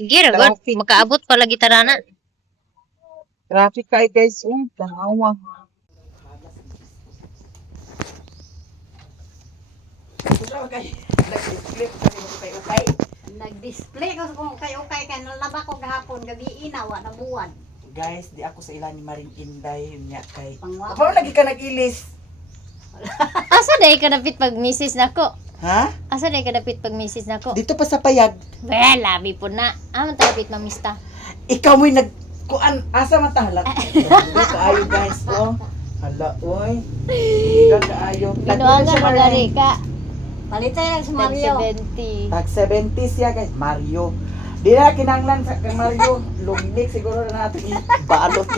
Sige ra gud, Traffic. makaabot pa lagi tanana. Traffic kay guys, tanawa. Nag-display ko kung kayo kay nalaba ko gahapon gabi inawa na buwan. Guys, di ako sa ilan ni Maring Inday niya kay. Pangwa. Paano lagi ka nag-ilis? Asa day ka dapit pag misis nako? Ha? Asa day ka dapit pag misis nako? Dito pa sa payag. Well, labi po na. Amon dapit mamista. Ikaw mo'y nagkuan asa matahalak. Kaayo guys, oh. Hala, oy. Kaayo. Binuangan magari ka. Palitay lang si Tag Mario. 70. Tag 70 siya guys. Mario. Di na kinanglan sa kay Mario. Lumik siguro na natin balot.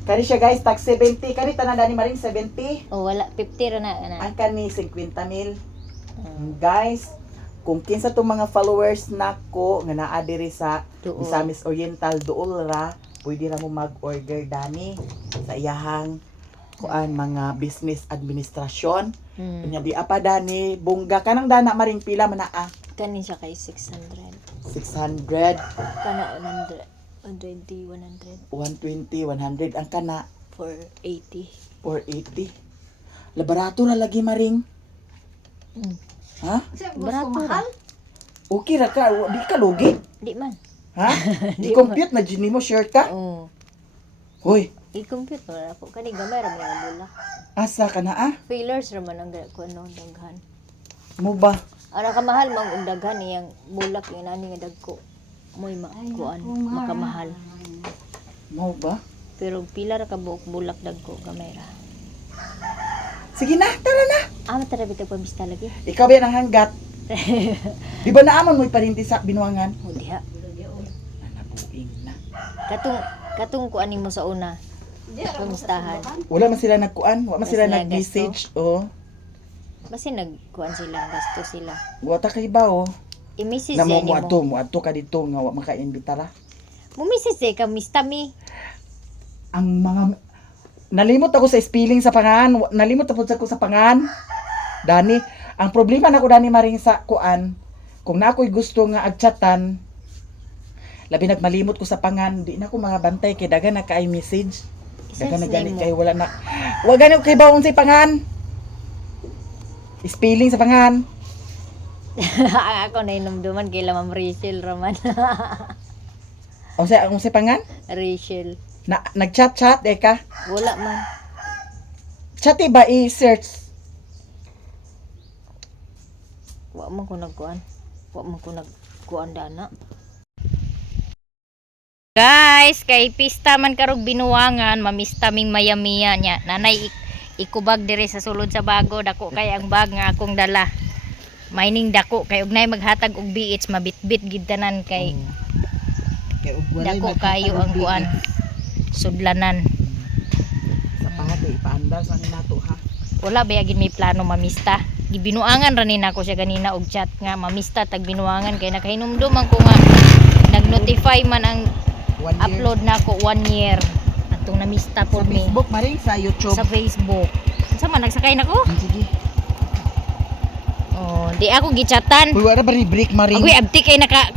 Kani siya guys, tag 70. Kani tanan ni Maring 70. Oh, wala 50 ra na. Ang kani 50,000. Guys, kung kinsa tong mga followers nako nga naa diri sa Duol. Misamis Oriental duol ra, pwede ra mo mag-order dani sa iyahang kuan mga business administrasyon. Nya di apa dani bungga kanang dana Maring pila man naa? Kani siya kay 600. 600, Kana 100, 120, 100, 120, 100 ang kana 480. 480. Labarato na lagi Maring. Ha? Barato ra. Okay ra ka, di ka lugi. Di man. Ha? Di compute na gini mo share ka? Oh. Hoy, I-compute mo na ako. Kani gamay ra man ang bulak. asa ka na ah? Failures ra man ang kuno daghan. Mo ba? Ara ka mahal mang undaghan iyang bulak yung nani nga dagko. Moy kuan makamahal. Mo ba? Pero pila ra ka buok bulak dagko gamay ra. Sige na, tara na. Amo tara bitag pambista lagi. Ikaw ba yan ang hanggat? Di ba naamon mo'y parinti sa binuangan? O diha. Nanabuing na. Katong kuan nimo sa una. Pamistahan. Wala man sila nagkuan, wala man Wala sila sila nag-message. Oh. Basi nagkuan sila, gasto sila. Wata kay ba oh. I-message Na niya mo nimo. mo adto ka dito nga wa maka-imbita ra. Mumessage ka mista mi. Ang mga nalimot ako sa spelling sa pangan, nalimot ako sa pangan. Dani, ang problema nako dani Maring sa kuan, kung na ako'y gusto nga agchatan, labi nagmalimot ko sa pangan, di na ko mga bantay kay dagan na kay message. Dagan na Search gani nimo. kay wala na. Wa gani kay bawon sa pangan. Spelling sa pangan. Ako na inumduman kay Ma'am Rachel Roman. Ang sa pangan? Rachel. Na nagchat-chat ka. Wala man. Chat ba i-search? Wa man ko nagkuan. Wa man ko nagkuan dana. Guys, kay pista man karog binuwangan, mamista ming mayamiya nya. Nanay ikubag dire sa sulod sa bago, dako kay ang bag nga akong dala. Mining dako kay ugnay maghatag og BH mabitbit gid tanan kay Kay ug walay dako maghatag kayo og ang kuan. Sudlanan. sa pangan ipaandar sa nato ha. Wala ba gid may plano mamista. Gibinuangan ra ni nako siya ganina og chat nga mamista tag binuangan kay nakahinumdum man ko nga nag-notify man ang 1 year. upload na ako 1 year. Atong namista Sa po mi Facebook Maring sa YouTube. sa Facebook. Sa man nagsakay nako? Sige. Oh, di ako gichatan. Uy, wala ba break Maring? Agoy abti kay naka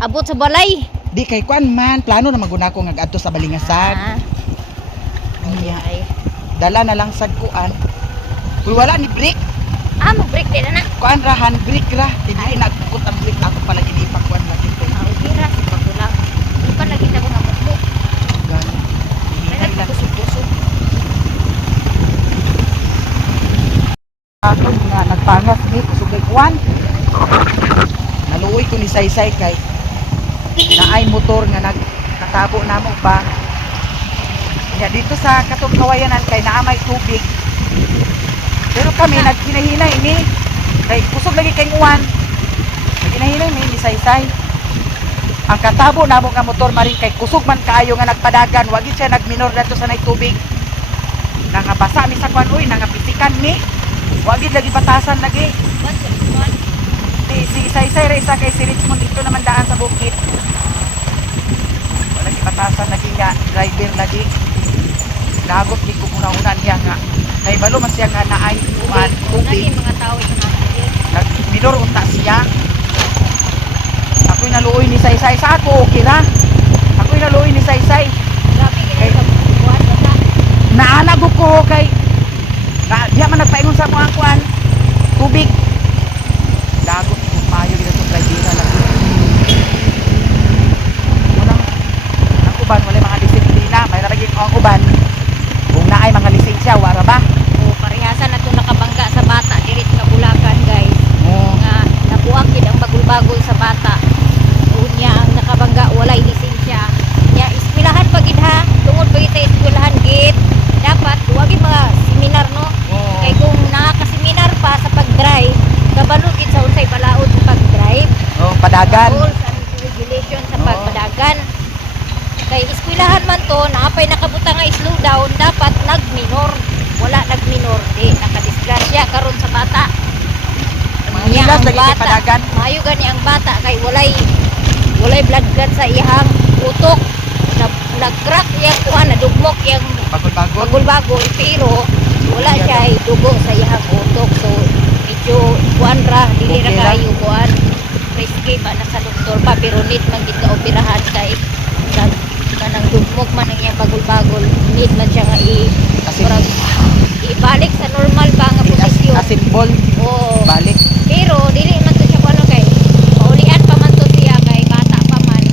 abot sa balay. Di kay kuan man, plano na maguna ko nga adto sa Balingasag. Ah. Ay. Dala na lang sad kuan. Uy, wala ni break. Ah, mag-break din na. Kuan ra hand break ra. Hindi nagkut ang break ako pala gid ipakuan lagi ko. Ah, okay ra si pagulang. Di pa lagi ta mga mukmo. Gani. Ay nagkusog-kusog. Ako nga nagpangas ni kusugay kuan. Naluoy ko ni Saysay kay naay motor nga nagkatabo namo ba. Ya dito sa katong kawayanan kay naa may tubig. Pero kami nagkinahinay ni kay kusog lagi kay uwan. Nagkinahinay ni Saysay. Ang katabo namo nga motor Maring kay kusog man kaayo nga nagpadagan, wagi siya nagminor dito sa nay tubig. Nangabasa mi sa kuan uy, nangapitikan ni. Wagi lagi batasan lagi. Si Saysay ra isa kay si Richmond dito naman daan sa bukid. Wala si batasan lagi nga driver lagi. Nagot di ko una niya nga. Kay balo man siya nga naay uman tubig. Mga tao yung Nagminor unta siya. inaluoy ni Saysay. Sa ako, okay na. Ako inaluoy ni Saysay. Grabe kaya sa buwan basta. Naanag ko kay diya man nagpaingon sa mga kuan tubig dagot kung payo dito sa Pradera lagi unang ang uban wala mga disiplina may rabagin ang uban kung naay mga lisensya wara ba O parehasan nato nakabangga sa bata diri sa Bulacan guys. Nga nabuak gid ang bagol-bagol sa bata. Unya ang nakabangga walay lisensya. Nya eskwelahan pa gid ha. Tungod pa gid sa eskwelahan gid. Dapat wagi mga seminar no. Kay kung nakaka-seminar pa sa pag-drive, kabalo gid sa unsay balaod sa pag-drive. oh padagan Rules and regulation sa pagpadagan. Kay eskwelahan man to, naapay nakabutang nga slow down, dapat nag-minor. Wala nag-minor, di nakadisgrasya karon sa bata. mga Nya nilas ang lagi kay bata, padagan maayo gani ang bata kay walay blood clot sa iyang utok. Nag-crack iyang kuha, nadugmok iyang bagol-bagol bagol-bagol pero wala siya ay dugo sa iyang utok. So medyo kuan ra dili ra Okay ra. kayo kuan risky ba na sa doktor pa pero need man gid ka operahan kay kanang dugmok man ang iyang bagol-bagol, need man siya nga Kasi- murag ibalik sa normal ba nga posisyon. asimbol Oo. balik Pero dili man to siya kuno kay paulian pa man to siya kay bata pa man.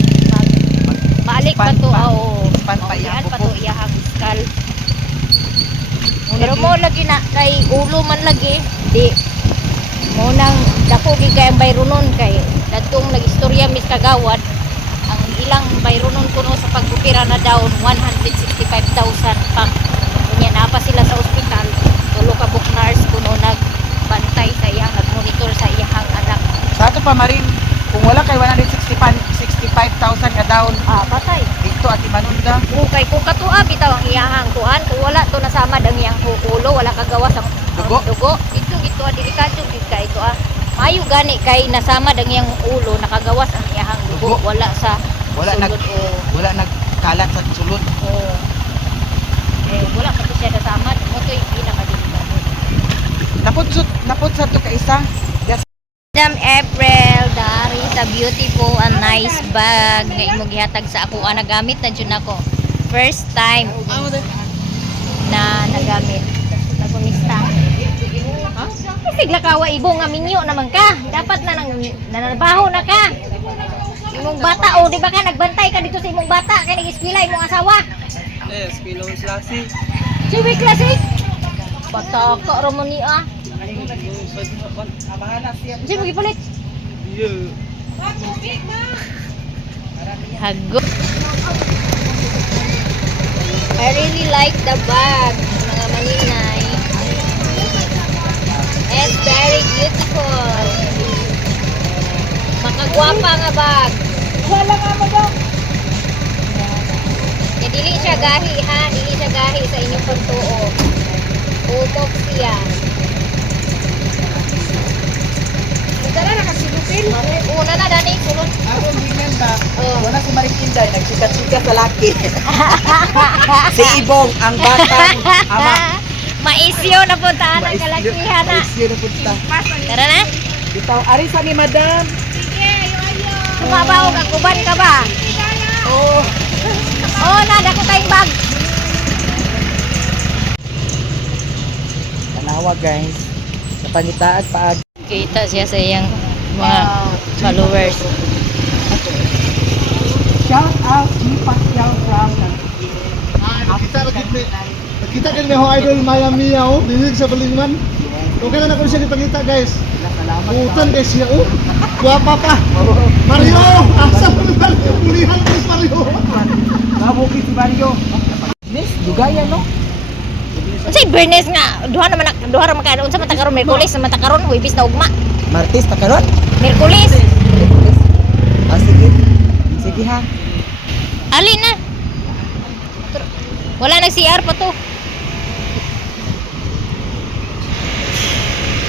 Balik pa Span to pa. oo. Span pa Paulian iyang pa buko. to iyang skull. Pero mo lagi na kay ulo man lagi di mo nang dako gi kay ang bayronon kay dadtong nagistorya mis kagawad ang ilang bayronon kuno sa pag-opera na down 165,000 pang unya na pa sila sa ospital tulo ka book nurse kuno nagbantay sa iyang nagmonitor sa iyang anak. sa ato pa marin kung wala kay 165,000 nga down Patay. dito at Imanunda Okay, kung katua bitaw ang iyahang kuan, kung wala to nasama ang iyang ulo, wala kagawas ang Dugo. dugo. Ito delikado gid ka ito ah. Mayo gani kay nasama ang iyang ulo, nakagawas ang iyahang dugo, Dugo. wala sa wala sulod wala nagkalat sa sulod wala pa to siya nasama, mo to yung pinakadelikado. napot sa to ka isa yes Madam April, dari sa beautiful and nice bag nga imong gihatag sa ako nagamit na jud ako. First time na nagamit. Nagumista. Sigla ka wa ibo nga minyo naman ka. Dapat na nang nanarbaho na ka. Imong bata o di ba ka nagbantay ka dito sa imong bata kay nag-eskwela imong asawa. Yes, pilong klase. Siwi klase. Bata ka ramani ah. Sige mo gipalit. Yeah. Hago. I really like the bag, mga maninay. It's very beautiful. Makagwapa nga bag. Wala nga mo daw. Ya, dili siya gahi ha, dili siya gahi sa inyong pagtuo. Umok siya. Dala na kasilupin. Una na dani sulod. ako remember Oh. wala si Marikinday nagsikat-sikat sa laki si Ibong ang batang ama Maisyo na puntaan ang kalakihan na. Maisyo na punta Tara na. bitaw ari sa ni madam Kumabaw ka, kuban ka ba? oh Oo na, dako tayong bag. tanawa guys sa pangitaan paag Kita siya sa iyang mga followers. shout out G Pacquiao from Kita kan may idol Maya Mia oh, dinig sa balingman. Okay na ako siya ipakita guys. Utan guys siya oh. Guwapa pa. Mario, asa mo na Mario? Pulihan ko si Mario. Mabukit si Mario Miss Dugaya no Unsay Bernes nga, duha ra man ka unsa man ta karon Miyerkules man ta karon Huwebes na ugma. Martis ta karon Miyerkules. sige sige ha Ali na. Wala nag-CR pa to.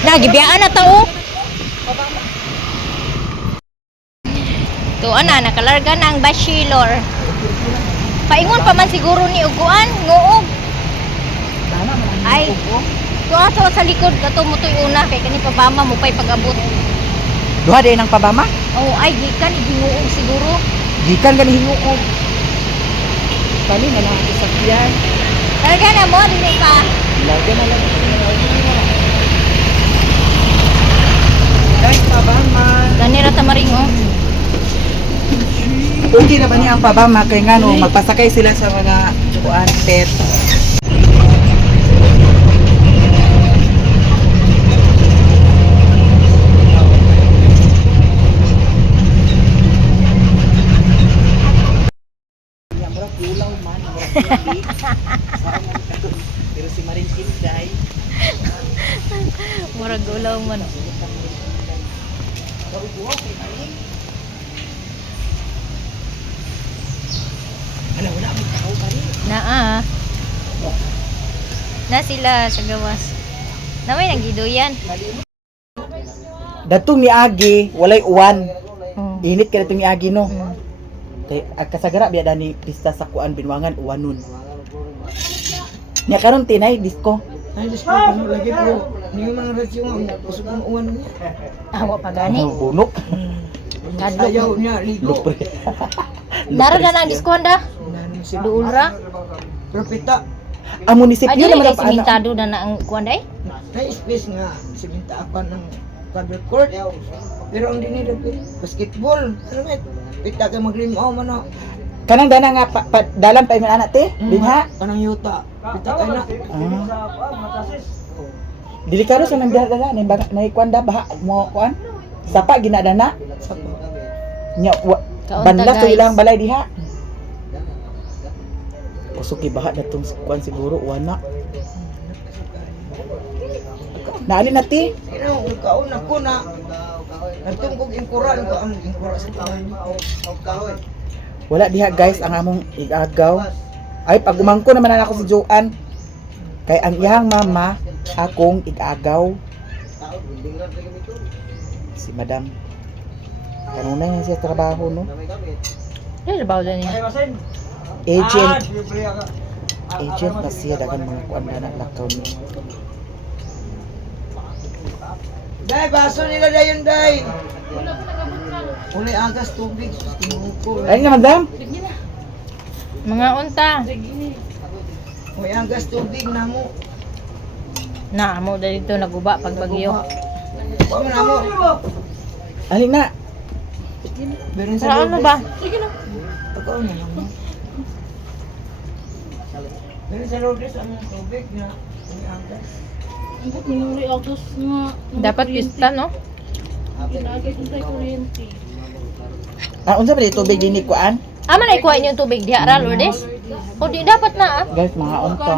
Nagibiyaan na tao. To ana nakalarga na ang bachelor. Paingon pa man siguro ni uguan, nguog. Ay, to ato sa likod kato mo to'y una kay kani pabama mo pay pag-abot. duha din ang pabama Oh, ay gikan ginuog siguro. Gikan gani hinuog. Kani na lang ang sakyan. Talaga na mo dili ka. Lagyan na lang. Guys, pabaman. Gani ra tamaring oh. Okay na ba niya ang pabama kay nga no, magpasakay sila sa mga kuan pet. Pero si Maring Kinday, Murag ulaw man. wala may tao pa rin. Naa. Na sila sa gawas. Na may naggiduyan. Datong ni Agi, walay uwan. Oh. Init ka datong ni Agi no. Mm. Kay kasagara biya dani pista sa kuan binwangan uwanon. Nya karon tinay disco. Ay, Diyos ko, kung lagi po, hindi yung mga radyo nga, gusto kong uwan niya. Awa pa gani. Bunok. Ayaw niya, ligo. Lupre. Nara na lang diskonda. Nanin si Duulra. Propeta. Ang munisipyo Ay, dili naman kay ang paana. simentado na na ang kuwan day. Na-space nga, siminta ako ng paddle court. Pero ang dinidapit, basketball. Ano met? Pita ka maglimaw man o. Kanang dana nga dalan pa imong anak te, dinha. Anong yuta? Pita ka na. Dili karo sa nang dala na ikwanda baha mo kuan. Sapa ginadana. Sapa. Nya Kaunta, banla sa guys. ilang balay diha. Usuki baha datong kuan siguro wana. Naali na ti. Sino, kaon ako na. Nagtungkog ingkuran ko ang ingkura sa tanan. Wala diha guys ang among igagaw. Ay pag umangko naman na ako si Joanne. Kay ang iyang mama akong igagaw. Si Madam. Kanunay na siya trabaho no. Ano ba din niya? Agent. Agent na siya dagan mga kuan na lakaw niya. Day, baso nila dayon, day. Uli agas tubig. Tinuko. Ay nga Madam. Mga unta. Uli agas tubig na mo. Na amo dito naguba pag bagyo. Huwag mo na mo. Ali na. Meron Sa ano ba? Pagkaon na lang mo. Meron sa Lourdes ang tubig na uli agas. Dapat pista no? Ah unsa ba dito tubig dinhi kuan? Ama na ikuha niyo tubig diha ra Lourdes. O di dapat na ah. Guys, mga unta.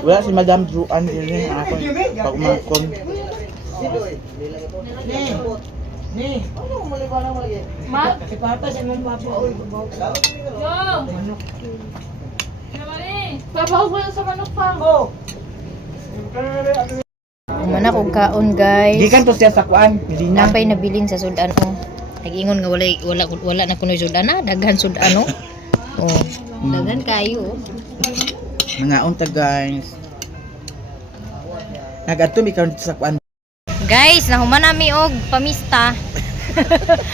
Wala si Madam Joanne din ako pag umangkon. Ni. Ma, Ipapa sa mong papa oy babaw. Manok. Umana kog kaon guys. Gikan to siya sa kuan, Medina. Napay nabilin sa sudan oh. Nag-ingon nga wala na kuno sudan na daghan sudan no. Oh, daghan kayo oh. Mga unta guys. Nagadto mi karon sa kuan. Guys, nahuman nami og pamista.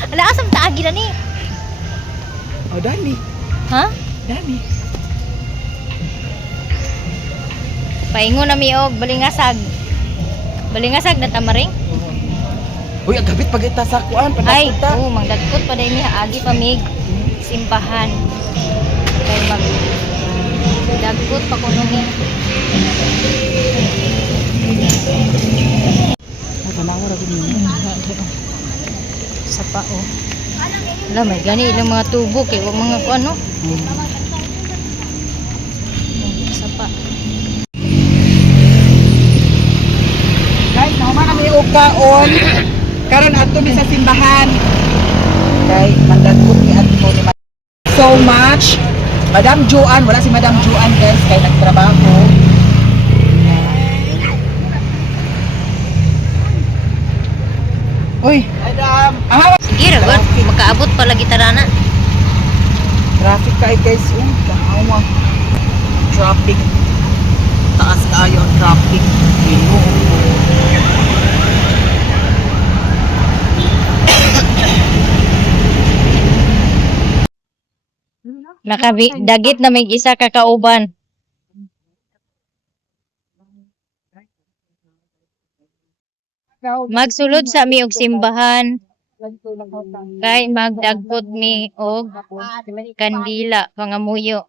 Ala asam taagi na ni. Oh dani, Ha? dani. Paingon nami og balingasag. Balingasag na tamaring. Uy, ang gabit pag ita sa kuan, Ay, padakot ta. mangdagkot pa dai ni agi pamig simbahan. Kay mag dagkot pa kuno ni. Ay, tanawa ra gud ni. Sa pa oh. Wala may gani ilang mga tubo kay wag mga kuan no. Sa pa. Guys, naman kami og kaon. Karon adto mi sa simbahan. Kay mandadto ni adto ni so much. Madam Joanne, wala si Madam Joanne guys kay nagtrabaho. Uy, Madam. aha, Sige ra gud, makaabot pa lagi tarana. traffic kay guys, kahawa. Traffic. Taas kaayo ang traffic. Dagit na may isa ka kauban. Magsulod sa mi og simbahan. Kay magdagpot mi og kandila pangamuyo.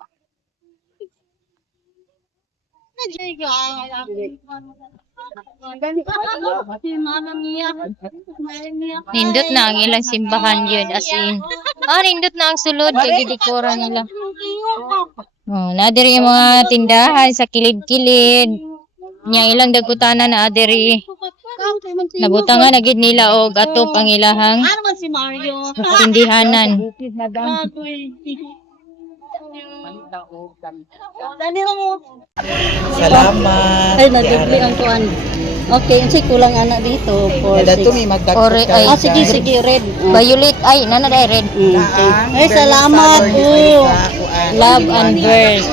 Nindot na ang ilang simbahan yun as in. Nindot na ang sulod kay gidikora nila. Nadiri yung mga tindahan sa kilid-kilid. Nya ilang dagkutana na adiri. Nabutangan na gid nila og atop ang ilahang tindihanan. Salamat. Ay, nadugli ang kuan. Okay, kasi kulang anak dito. Dato mi magdagko Ore, ay, Ah, sige, sige, red. Violet, ay, nanaday red. Ay, salamat. Love and verse.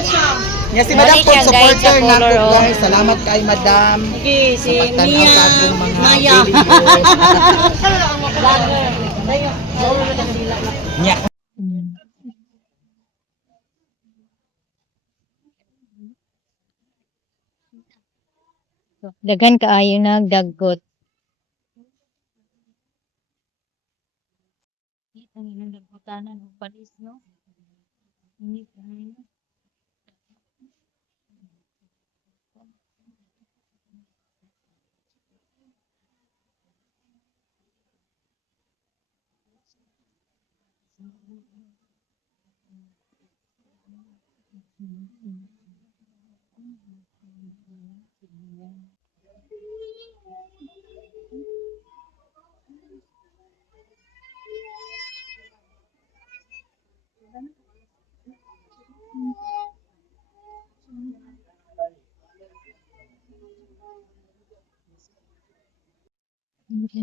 Nga si Madam Balik po yan, guys, supporter sa na color, po oh. guys. Salamat kay Madam. Sige, si Pagtanaw Mia. sa atong mga Maya. videos. Nya. Daghan kaayo nagdagkot. Ang ilang dagkotanan ng palis, no? Hindi pa rin.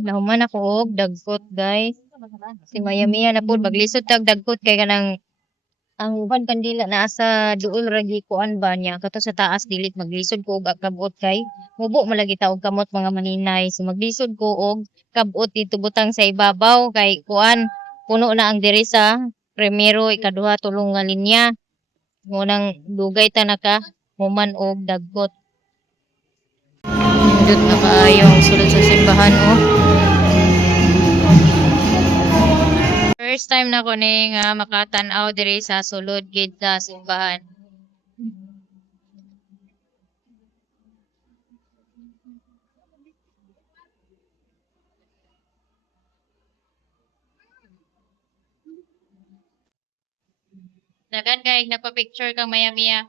Nahuman ako og dagkot, guys. Si Mayamiya na po maglisod tag dagkot kay kanang ang uban kandila naa sa duol ra gikuan ba niya kato sa taas dilit maglisod ko og kabot kay mubo malagi ta og kamot mga maninay. So maglisod ko og kabot dito butang sa ibabaw kay kuan puno na ang diri sa primero, ikaduha, tulong nga linya. Ngunang dugay ta naka human og dagkot. Nindot na kaayong sulod sa simbahan, oh. First time na ko ni nga makatan-aw diri sa sulod gid sa simbahan. Dagan kay nagpa-picture kang maya-maya.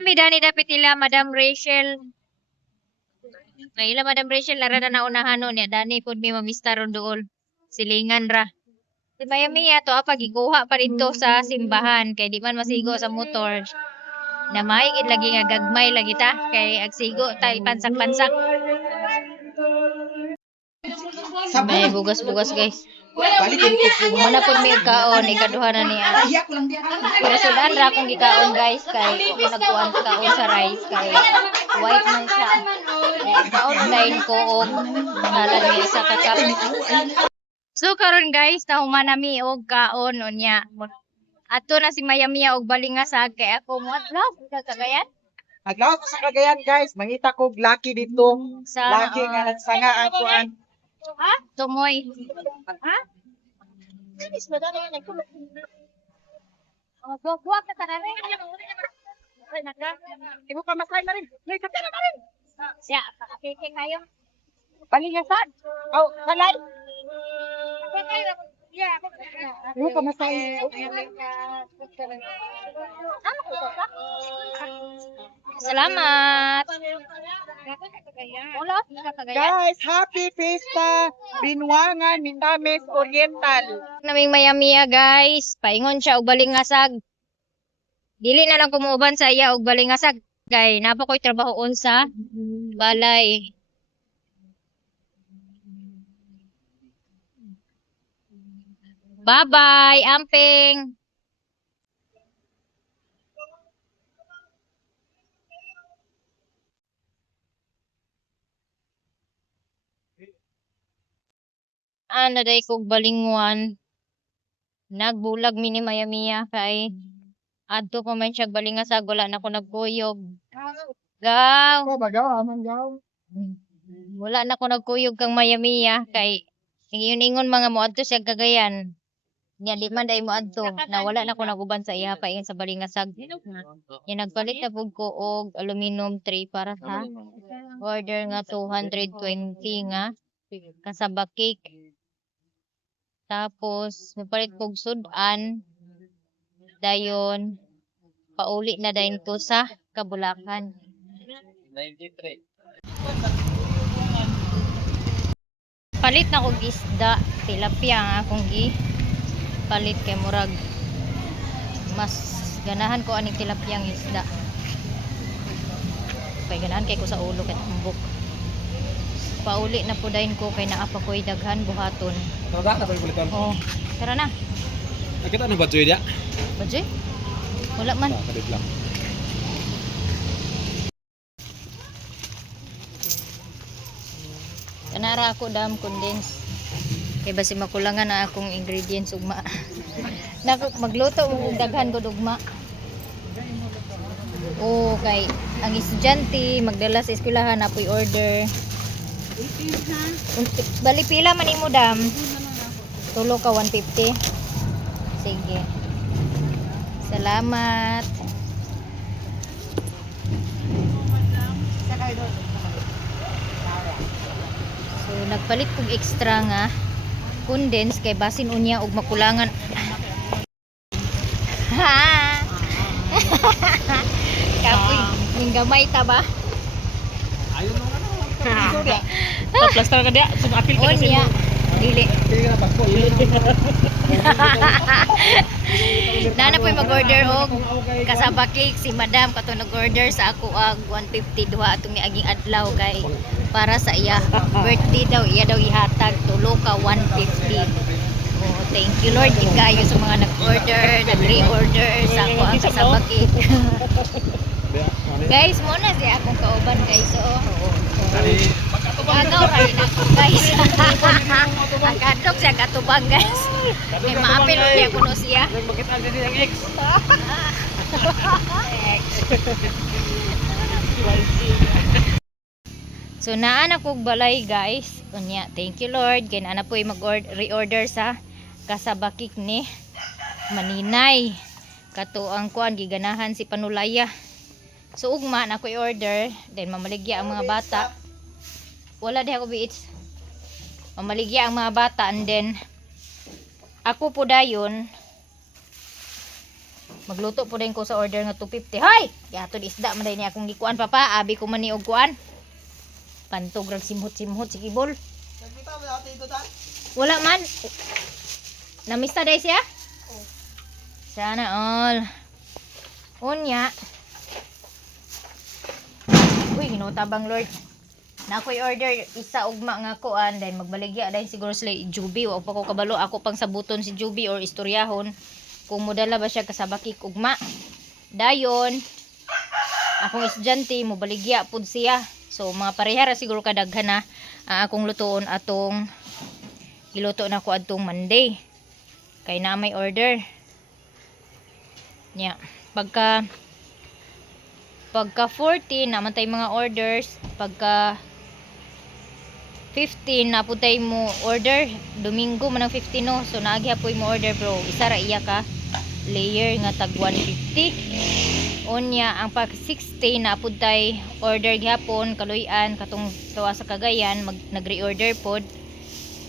May dani dapit nila Madam Rachel. Ila Madam Rachel lara na naunahan no niya dani pud mi mamista ron dool. Silingan ra. Si maya-maya to apa gikuha pa dito sa simbahan kay di man masigo sa motor. Na maigid lagi nga gagmay lagi ta kay agsigo tay pansak-pansak. May bugas-bugas guys. Balikin ko. Mana pud may kaon ikaduha na niya. Iyak ko lang diyan. Pero sudan ra akong gikaon guys kay ako nagkuhan kaon sa rice kay white man siya. Kaon lain ko og nalan mi sa kakap. So karon guys nahuman nami og kaon unya. Ato na si Mayamiya og balingasag kay ako mo adlaw sa Cagayan. Adlaw ko sa Cagayan guys. Mangita ko lucky dito. Sa Lucky nga nagsanga ang kuan. Tumoy. Gwa ka ta rin. Ibo pa masay na rin. Ngay ka na rin. Siya, pakakike kayo. Palingasan. Oh, salay. Ibo pa masay. Salamat. Wala ka Cagayan. Guys, happy Fiesta Binwangan Mintames Oriental. Naming Mayamiya guys, paingon siya og balingasag. Dili na lang kumuuban sa iya og balingasag kay napa ko'y trabahoon sa balay. Bye-bye, amping. Day kog balingwan. Nagbulag mini maya-miya kay adto pa man siya balingasag wala na ko nagkuyog. Gaw. Wala na ko nagkuyog kang maya-miya kay ingon mga moadto siya Cagayan. Nya di man dai moadto na wala na ko naguban sa iya pa sa balingasag. Nya nagpalit na pud ko og aluminum tray para sa order nga 220 nga kasaba cake. Tapos nagpalit kog sudan dayon pauli na dayon ko sa Kabulakan. 93. Palit na kog isda, tilapia ang akong palit kay murag mas ganahan ko aning tilapia ang isda. Kay ganahan kay ko sa ulo kay tambok. Pauli na po dayon ko kay naa pa ko'y daghan buhaton. Tara na palitan. Oh, tara na. Nakita na ba tuwi dia? Badje? Wala man. Kadip lang. Kanara ako dam condense. Kay basi makulangan na akong ingredients ugma. Magluto og daghan ko ugma. Oh, kay ang estudyante magdala sa eskwelahan na po'y order. Bali pila man imo dam? Tulo ka 150. Sige. Salamat. So nagpalit kog extra nga condense kay basin unya og makulangan. Ha. Kapoy, ning gamay ta ba? Ayo no ano. Plaster ka dia, so apil ka kasi. Unya, dili. Pili ka na bagko. Nana po'y mag-order og kasaba cake si Madam kato nag-order sa ako ag 150 duha atong niaging adlaw kay para sa iya birthday daw iya daw ihatag tulo ka 150. Oh, thank you Lord kayo sa mga nag-order, nag-reorder sa ako ang kasaba cake. Guys, muna si akong kauban guys. Oh. Agaw rin ako guys. Ang katok siya katubang guys. May maapil niya kuno siya. Bakit ang dili ang X? So naa na kog balay guys. Unya, thank you Lord. Kay naa na po reorder sa kasaba cake ni Maninay. Kato ang kuan giganahan si Panulaya. So ugma na ko i-order, then mamaligya ang mga bata. Wala di ako biits. Mamaligya ang mga bata and then ako po dayon magluto po din ko sa order nga 250. Hoy! Yato di isda man ni akong gikuan papa, abi ko man ni og kuan. Pantog rag simhot-simhot si Kibol. Wala man. Namista day siya? Sana all. Unya. Uy, ginutabang Lord. Na ako'y order isa ugma nga kuan, then magbaligya dahil siguro sila Juby o pa ko kabalo ako pang sabuton si Juby or istoryahon kung modala ba siya kasabakik ugma. Dayon akong estudyante mo baligya pud siya. So mga parehara siguro kadaghan na akong lutoon atong iluto na ko adtong Monday. Kay na may order. Nya, pagka 14 naman tay mga orders, pagka 15 na po tayo mo order, Domingo man ang 15 no, so naagyapoy mo order bro, isa ra iya ka layer nga tag 150. Unya ang pag 16 na po tayo order gihapon kaluyan katong tuwa sa Cagayan nagre-order pod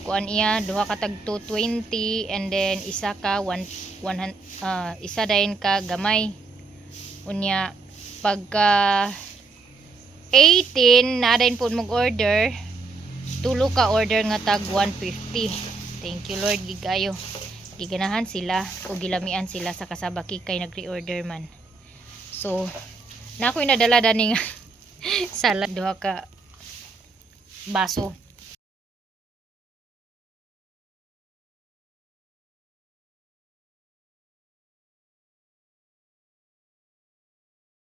kuan iya duha ka tag 220 and then isa ka isa dayon ka gamay. Unya pagka 18 na din po mag-order, tulo ka order nga tag 150. Thank you Lord gigayo. Giganahan sila o gilamian sila sa kasabaki kay nagre-order man. So na ako'y nadala daning salad duha ka baso.